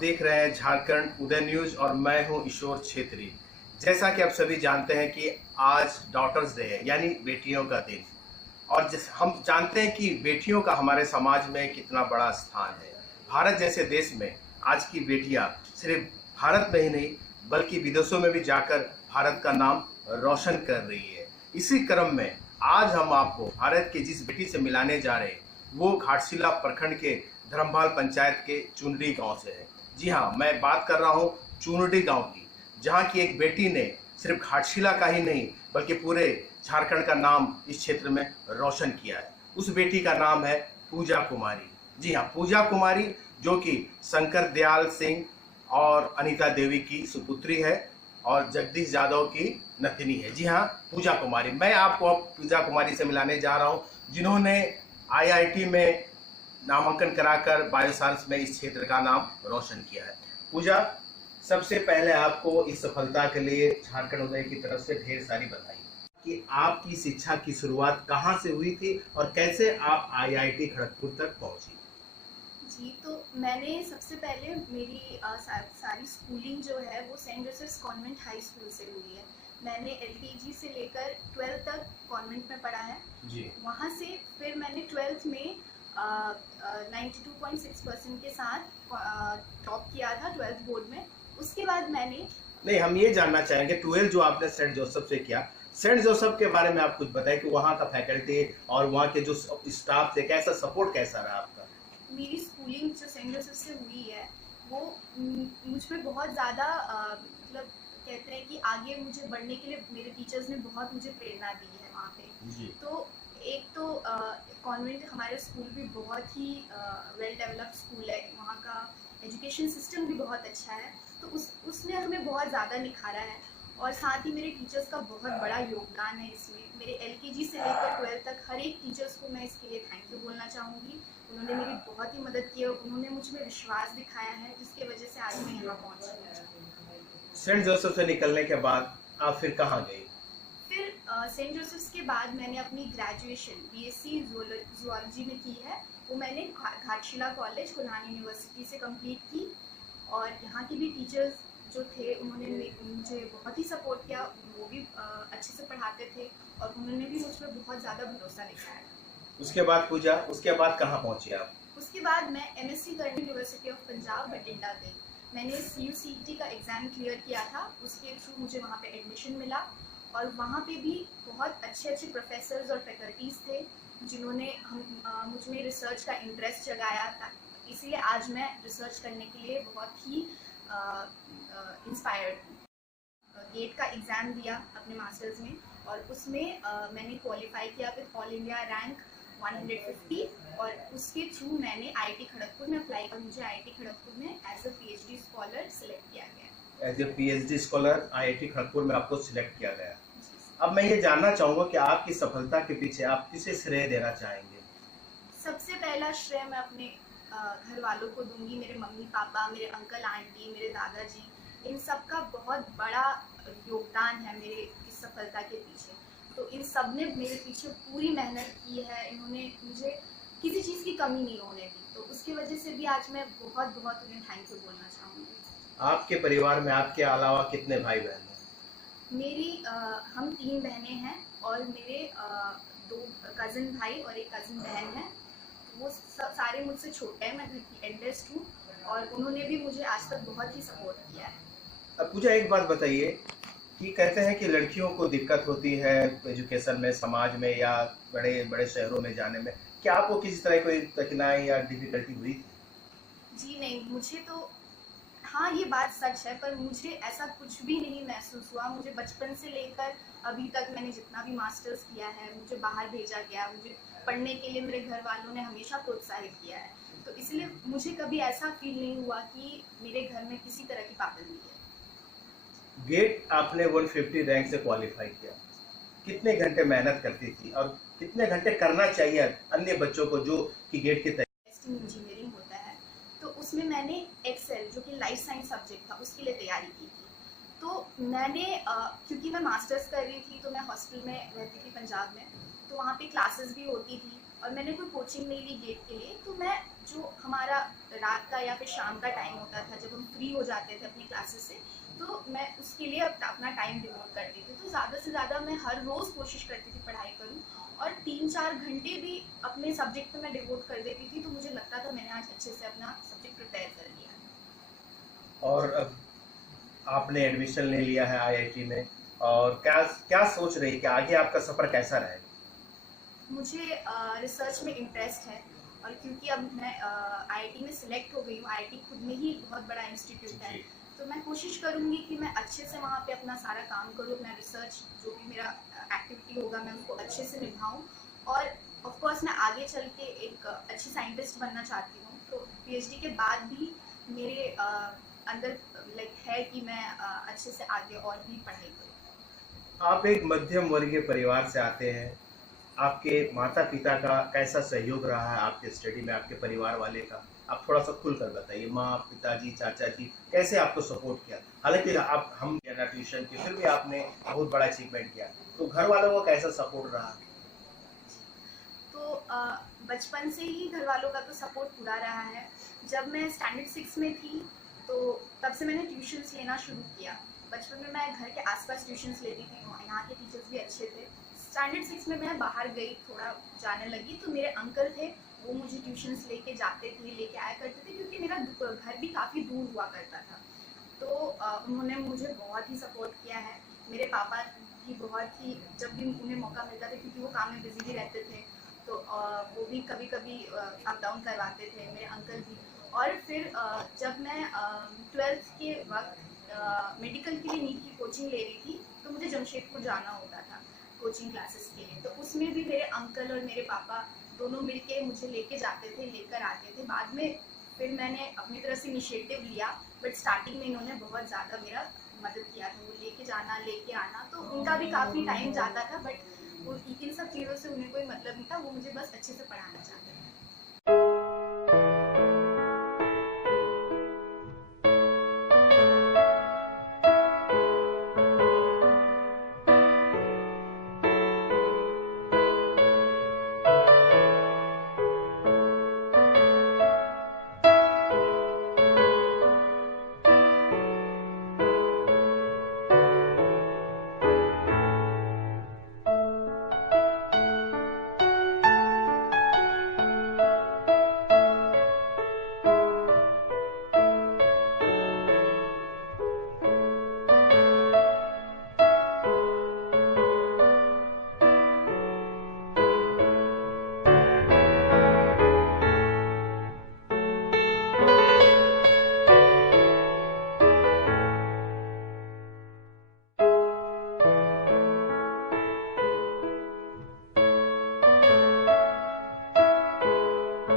देख रहे हैं झारखंड उदय न्यूज और मैं हूं ईश्वर छेत्री। जैसा कि आप सभी जानते हैं कि आज डॉटर्स डे है, यानी बेटियों का दिन। और हम जानते हैं कि बेटियों का हमारे समाज में कितना बड़ा स्थान है। भारत जैसे देश में आज की बेटियां सिर्फ भारत में ही नहीं बल्कि विदेशों में भी जाकर भारत का नाम रोशन कर रही है। इसी क्रम में आज हम आपको भारत की जिस बेटी से मिलाने जा रहे हैं वो घाटशिला प्रखंड के धर्मभाल पंचायत के चुनरी गांव से है। जी हाँ, मैं बात कर रहा हूँ चुनरी गांव की, जहाँ की एक बेटी ने सिर्फ घाटशिला का ही नहीं बल्कि पूरे झारखंड का नाम इस क्षेत्र में रोशन किया है। उस बेटी का नाम है पूजा कुमारी। जी हाँ, पूजा कुमारी जो कि शंकर दयाल सिंह और अनीता देवी की सुपुत्री है और जगदीश यादव की नतिनी है। जी हाँ, पूजा कुमारी। मैं आपको अब पूजा कुमारी से मिलाने जा रहा हूँ, जिन्होंने आईआईटी में नामांकन कराकर बायोसाइंस में इस क्षेत्र का नाम रोशन किया है। पूजा, सबसे पहले आपको इस सफलता के लिए झारखंड उदय की तरफ से ढेर सारी बधाई कि आपकी शिक्षा की शुरुआत कहाँ से हुई थी और कैसे आप आईआईटी खड़गपुर तक पहुंची। जी, तो मैंने सबसे पहले मेरी सारी स्कूलिंग जो है वो Saint Joseph's convent high school से हुई है। मैंने एलकेजी से लेकर 12th तक कॉन्वेंट में पढ़ा है जी। वहाँ से फिर मैंने 12th में 92.6% के साथ टॉप किया था 12th बोर्ड में। उसके बाद मैंने नहीं, हम ये जानना चाहेंगे 12 जो आपने सेंट जोसेफ से किया, सेंट जोसेफ के बारे में आप कुछ बताएं कि वहाँ का फैकल्टी और वहाँ के जो स्टाफ थे, कैसा सपोर्ट कैसा रहा आपका। मेरी स्कूलिंग जो सेंट जोसेफ से हुई है वो मुझ में बहुत ज़्यादा मतलब कहते हैं कि आगे मुझे बढ़ने के लिए मेरे टीचर्स ने बहुत मुझे प्रेरणा दी है वहाँ पे। जी। तो एक तो कॉन्वेंट हमारे स्कूल भी बहुत ही वेल डेवलप्ड स्कूल है, वहाँ का एजुकेशन सिस्टम भी बहुत अच्छा है, तो उसने हमें बहुत ज़्यादा निखारा है। और साथ ही मेरे टीचर्स का बहुत बड़ा योगदान है इसमें। मेरे एलकेजी से लेकर 12th तक हर एक टीचर्स को मैं इसके लिए थैंक यू बोलना चाहूँगी। उन्होंने मेरी बहुत ही मदद की है, उन्होंने मुझ में विश्वास दिखाया है जिसके वजह से आज मैं यहाँ पहुँची हूँ। सेंट जोसेफ से निकलने के बाद आप फिर कहाँ गई। फिर सेंट जोसेफ्स के बाद मैंने अपनी ग्रेजुएशन बीएससी जूलॉजी में की है। वो मैंने घाटशिला कॉलेज कोल्हान यूनिवर्सिटी से कंप्लीट की। और यहाँ के भी टीचर्स जो थे उन्होंने मुझे बहुत ही सपोर्ट किया। वो भी अच्छे से पढ़ाते थे और उन्होंने भी मुझ पर बहुत ज़्यादा भरोसा दिखाया। उसके बाद पूजा, उसके बाद कहाँ पहुँची आप। उसके बाद मैं एमएससी करने यूनिवर्सिटी ऑफ पंजाब बठिंडा गई। मैंने CUCET का एग्ज़ाम क्लियर किया था, उसके थ्रू मुझे वहाँ पे एडमिशन मिला। और वहाँ पे भी बहुत अच्छे अच्छे प्रोफेसर्स और फैकल्टीज़ थे जिन्होंने मुझ में रिसर्च का इंटरेस्ट जगाया था। इसलिए आज मैं रिसर्च करने के लिए बहुत ही इंस्पायर्ड हूँ। गेट का एग्ज़ाम दिया अपने मास्टर्स में और उसमें मैंने क्वालिफाई किया विद ऑल इंडिया रैंक 150 और उसके थ्रू मैंने आईआईटी खड़गपुर में अप्लाई किया। मुझे आईआईटी खड़गपुर में as a PhD scholar select किया गया। As a PhD scholar IIT Kharagpur में आपको सिलेक्ट किया गया। अब मैं ये जानना चाहूँगा कि आपकी सफलता के पीछे आप किसे श्रेय देना चाहेंगे। सबसे पहला श्रेय मैं अपने घर वालों को दूंगी। मेरे मम्मी पापा, मेरे अंकल आंटी, मेरे दादाजी, इन सब का बहुत बड़ा योगदान है मेरे इस सफलता के पीछे। तो इन सब ने मेरे पीछे पूरी मेहनत की है। इन्होंने मुझे किसी चीज़ की कमी नहीं होने दी, तो उसकी वजह से भी आज मैं बहुत बहुत उन्हें थैंक यू बोलना चाहूँगी। आपके परिवार में आपके अलावा कितने भाई बहन हैं। मेरी हम 3 बहनें हैं और मेरे 2 कज़न भाई और 1 कज़न बहन है। वो सारे मुझसे छोटे हैं, मैं घर की एल्डेस्ट हूँ और उन्होंने भी मुझे आज तक बहुत ही सपोर्ट किया है। अब पूजा, एक बात बताइए कि कहते हैं कि लड़कियों को दिक्कत होती है एजुकेशन में, समाज में या बड़े बड़े शहरों में जाने में, क्या आपको किसी तरह कोई कठिनाई या डिफिकल्टी हुई थी। जी नहीं, मुझे तो हाँ ये बात सच है, पर मुझे ऐसा कुछ भी नहीं महसूस हुआ। मुझे बचपन से लेकर अभी तक मैंने जितना भी मास्टर्स किया है, मुझे बाहर भेजा गया, मुझे पढ़ने के लिए मेरे घर वालों ने हमेशा प्रोत्साहित किया है। तो इसलिए मुझे कभी ऐसा फील नहीं हुआ कि मेरे घर में किसी तरह की पाबंदी है। गेट आपने 150 रैंक से क्वालिफाई किया, कितने घंटे मेहनत करती थी और कितने घंटे करना चाहिए अन्य बच्चों को जो कि गेट की तैयारी इंजीनियरिंग होता है, तो उसमें मैंने एक्सेल जो कि लाइफ साइंस सब्जेक्ट था उसके लिए तैयारी की थी। तो मैंने क्योंकि मैं मास्टर्स कर रही थी तो मैं हॉस्टल में रहती थी पंजाब में, तो वहाँ पे क्लासेस भी होती थी। और मैंने कोई कोचिंग नहीं ली गेट के लिए। तो मैं जो हमारा रात का या फिर शाम का टाइम होता था जब हम फ्री हो जाते थे अपनी क्लासेस से, तो मैं उसके लिए अपना टाइम डिवोट करती थी। तो ज़्यादा से ज़्यादा मैं हर रोज़ कोशिश करती थी पढ़ाई करूँ, और 3-4 घंटे भी अपने सब्जेक्ट पे मैं डिवोट कर देती थी। तो मुझे लगता था मैंने आज अच्छे से अपना सब्जेक्ट प्रिपेयर कर लिया। और अब आपने एडमिशन ले लिया है आईआईटी में, और क्या क्या सोच रही है कि आगे आपका सफ़र कैसा रहेगा? मुझे रिसर्च में इंटरेस्ट है, और क्योंकि अब मैं आईआईटी में सिलेक्ट हो गई हूँ, आईआईटी खुद में ही बहुत बड़ा इंस्टीट्यूट है, जी। तो मैं कोशिश करूँगी कि मैं अच्छे से वहाँ पे अपना सारा काम करूँ, अपना रिसर्च जो भी मेरा एक्टिविटी होगा मैं उसको अच्छे से निभाऊँ। और ऑफ कोर्स मैं आगे चल के एक अच्छी साइंटिस्ट बनना चाहती हूँ। तो पीएचडी के बाद भी मेरे अंदर लाइक है कि मैं अच्छे से आगे और भी पढ़ाई करूँ। आप एक मध्यम वर्गीय परिवार से आते हैं, आपके माता पिता का कैसा सहयोग रहा है आपके स्टडी में, आपके परिवार वाले का? आप थोड़ा सा खुल कर बताइए, माँ, पिताजी, चाचा जी कैसे आपको सपोर्ट किया? हालांकि आप हम ना ट्यूशन के, फिर भी आपने बहुत बड़ा अचीवमेंट किया, तो घर वालों का कैसा सपोर्ट रहा? तो बचपन से ही घर वालों का तो सपोर्ट पूरा रहा है। जब मैं स्टैंडर्ड 6 में थी, तो तब से मैंने ट्यूशन्स लेना शुरू किया। बचपन में मैं घर के आसपास ट्यूशन्स लेती थी, यहाँ के टीचर्स भी अच्छे थे। स्टैंडर्ड 6 में मैं बाहर गई, थोड़ा जाने लगी, तो मेरे अंकल थे, वो मुझे ट्यूशन्स लेके जाते थे, लेके आया करते थे, क्योंकि मेरा घर भी काफ़ी दूर हुआ करता था। तो उन्होंने मुझे बहुत ही सपोर्ट किया है। मेरे पापा भी बहुत ही, जब भी उन्हें मौका मिलता था, क्योंकि वो काम में बिजी भी रहते थे, तो वो भी कभी कभी अप डाउन करवाते थे, मेरे अंकल भी। और फिर जब मैं 12th के वक्त मेडिकल के लिए नीट की कोचिंग ले रही थी, तो मुझे जमशेदपुर जाना होता था कोचिंग क्लासेस के लिए। तो उसमें भी मेरे अंकल और मेरे पापा दोनों मिलके मुझे लेके जाते थे, लेकर आते थे। बाद में फिर मैंने अपनी तरफ से इनिशिएटिव लिया, बट स्टार्टिंग में इन्होंने बहुत ज़्यादा मेरा मदद किया था, वो लेके जाना लेके आना। तो उनका भी काफ़ी टाइम जाता था, बट वो इन सब चीज़ों से उन्हें कोई मतलब नहीं था, वो मुझे बस अच्छे से पढ़ाना चाहते थे।